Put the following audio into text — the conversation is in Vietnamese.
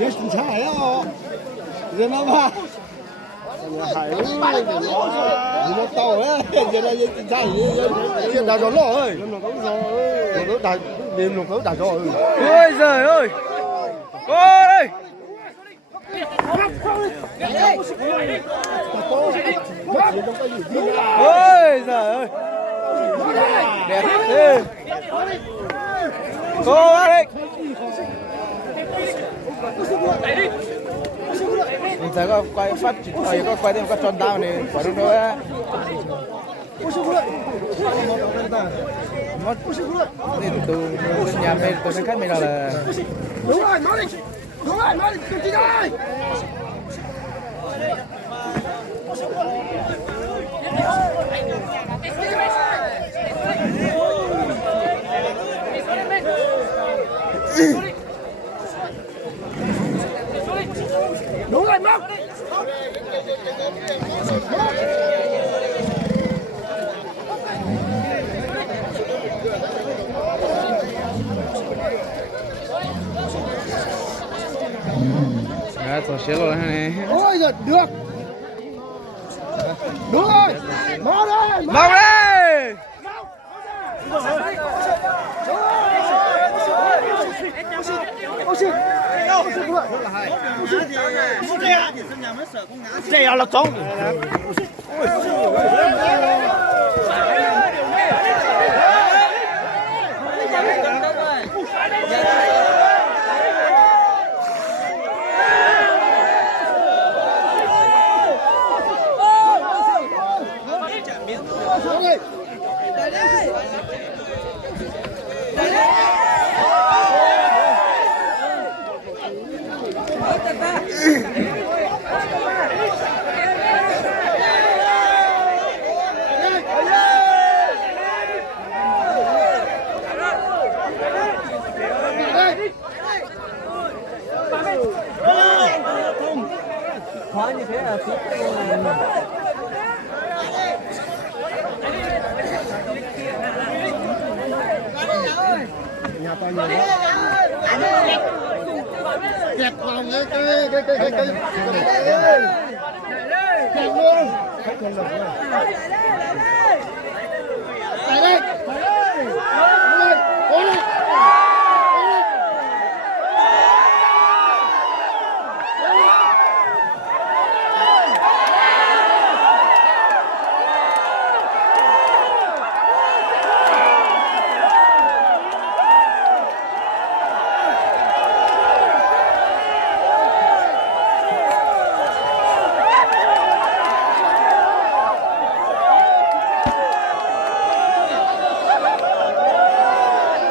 Wiesz, co ja? Że mama. Hải nó to ấy, giờ này chạy chuyện đã rồi rồi, nó đã đêm nó đã rồi. Ôi giời ơi, cô ơi. Ôi giời ơi, đẹp thế. Cô ơi. Mình thấy có quay phát có quay thêm có tròn đao này quả đúng rồi á. Mất thì từ nhà mình từ khách mình là Đúng rồi, nói đi, từ chị đây. Đúng rồi, móc. tổ chức rồi này. Ôi giời, được. Đúng rồi. Mau đây. Mau đây. Đây là trống. Hóa như thế là thích Nhà tôi nhiều kẹp vào cái kẹp luôn. Tại đây.